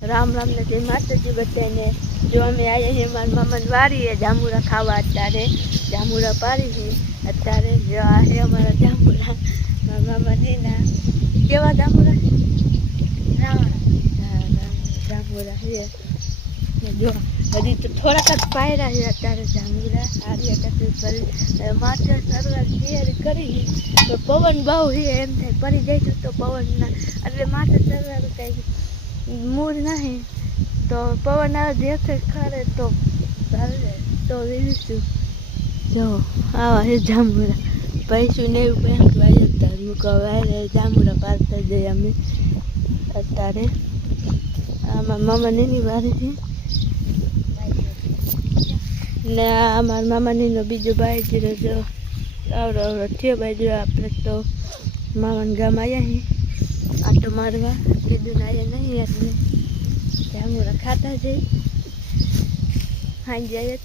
રામ રામ ને જય માતાજી બધાને. જો અમે આવ્યા છીએ મારા મામાની વારીએ જાંબુરા ખાવા અત્યારે. જાંબુરા પાડી છે અત્યારે જો આ છે અમારા જાંબુરા. મારા મામા નીના. કેવા જાંબુરા? જાંબુરા છે જો, હજી તો થોડાક જ પાયરા છે અત્યારે જાંબુરા. આર્ય કરી માથે સરવાર તૈયારી કરી. તો પવન બહુ છે એમ થાય. પડી જઈશું તો પવનના. એટલે માત્ર સરવાર કાંઈ મૂળ નહીં, તો પવન આવે દેખે ખરે તો તો વેચીશું જો, આવા છે જાંબુરા પૈસું ને એવું પહેલું આવી અત્યારે મૂકવા જાંબુરા પાડતા જઈએ અમે અત્યારે. આમાં મામા નીની વારી છે. ને આ મારા મામા નીનો બીજો ભાઈ જ જો આવડો આવડો થયો ભાઈ જો આપણે તો મામાના ગામ આવ્યા છીએ. આટો મારવા. કીધું, ના નહીં એટલે જાંબુરા ખાતા છે હા જઈએ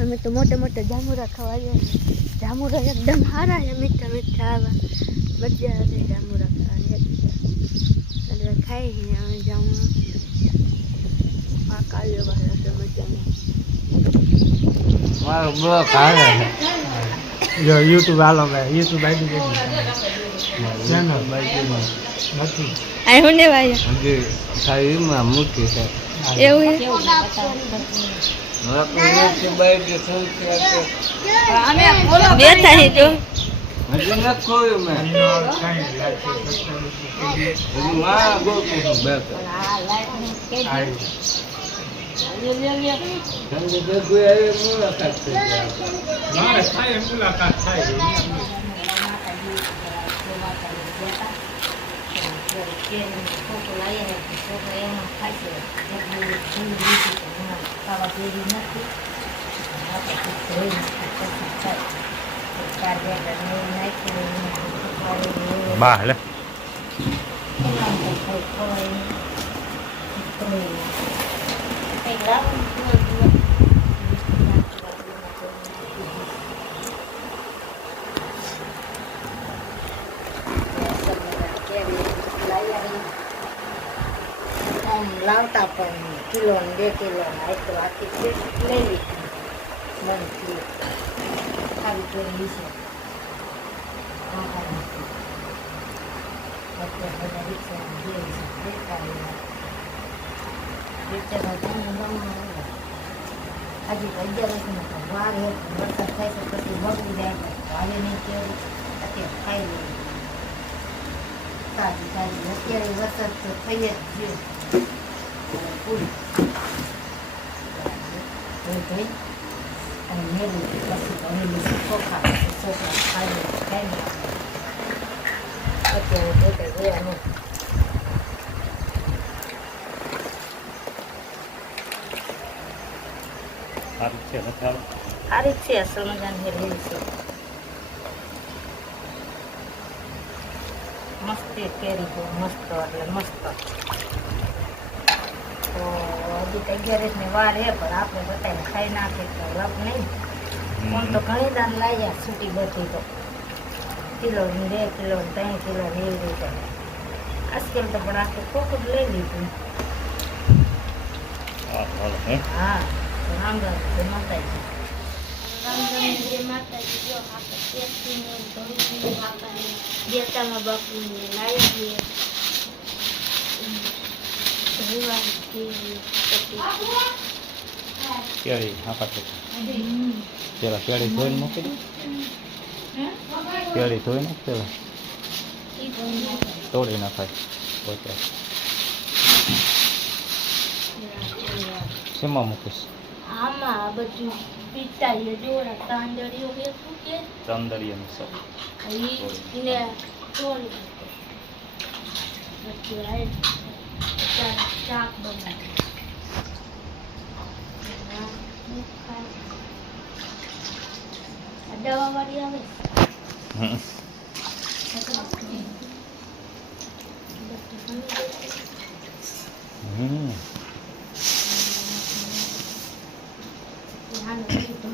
અમે તો મોટા મોટા જામુરા ખાવા જાય જામુરા એકદમ સારા છે, મીઠા મીઠા આવા. મજા આવે જામુરા ખાવાની એટલે ખાઈ અમે જામુરા. આ કાળિયો ભાઈ હશે મજાનો. મારો બ્લોક જો યુટ્યુબ હાલો ભાઈ યુટ્યુબ આઈડી કરી ચેનલ નથી. આ હું ને ભાઈ? જે સાહેબમાં મૂકી છે. એવું છે? મુલાકાત થાય બા લે આમ લાવતા પણ કિલો ને બે કિલો ને એક તો આખી તો અગિયાર વર્ષનો વાર હે વરસાદ થાય તો પછી બગડી જાય વાલે નહીં કેવું અત્યારે ખાઈ લે સારી સારી અત્યારે વરસાદ તો થઈ જ ગયો પૂરી ધોઈ અને મેળવી પછી ભરેલું ચોખા ચોખા ખાઈ ખાઈ અત્યારે પોતે ગયા સારું છે નથી સારી છે અસલ મજાની હેરવેલ છે. મસ્તી કેરી બહુ મસ્ત એટલે મસ્ત. તો હજી તો અગિયારસની વાર હે પણ આપણે બધાને ખાઈ નાખીએ તો લપ નહીં. ફોન તો ઘણી દાન લાવ્યા છૂટી બધી તો. કિલો બે કિલો ત્રણ કિલો એવી રીતે. આજકાલ તો પણ આખું ખોખું જ લઈ લીધું. હે રામ રામ માતાજી દેતામાં બાપુને લાવી કેળી પેલા કેળી ધોઈને મૂકી દે. કેળી ધોઈ નાખ પેલા તોડી નાખાય પોતે. શેમાં મૂકીશ? આમાં આ બધું પીતાઈએ જોડા તાંદડીઓ કે શું કે? તાંદળીઓ ઈ ને ટોલ પછી આ શાક બનાવે. દવા વાળી આવે હમ હમ કડા હા હે કાક. હમ.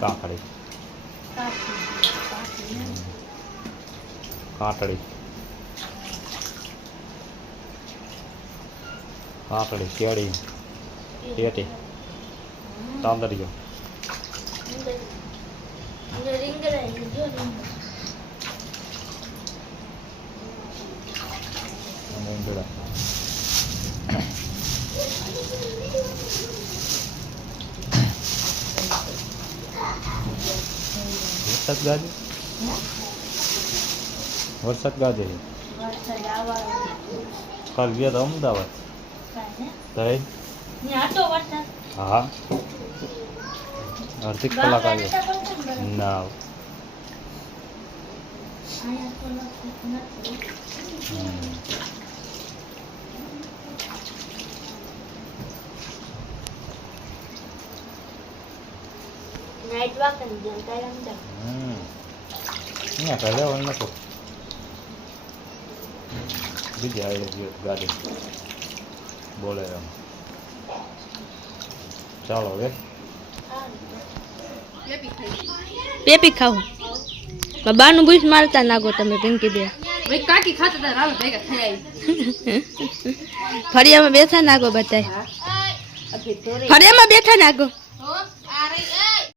કાકડી. કાકડી. કાકડી. કેળી કેટી તાંદરિયો વરસાદ ગાજે? વરસાદ ગાજે કાલ ગયા હતા અમદાવાદ. હા. અડધી કલાક આવ્યો. ને બરાબર. ના અહીંયા તો નથી. નથી. હમ. નાઈટ વાક ને જેમ કાંઈ રમતા. હમ અહીંયા તો લેવાનું નતું બીજી આવી ગયો ગાડી બોલે એમ ચાલો હવે પેપી ખાવું બાનું ભૂસ મારતા નાખો તમે પિંકી બે. ફરિયામાં બેઠા નાખો બધાય. અભી ફળિયામાં બેઠા નાખો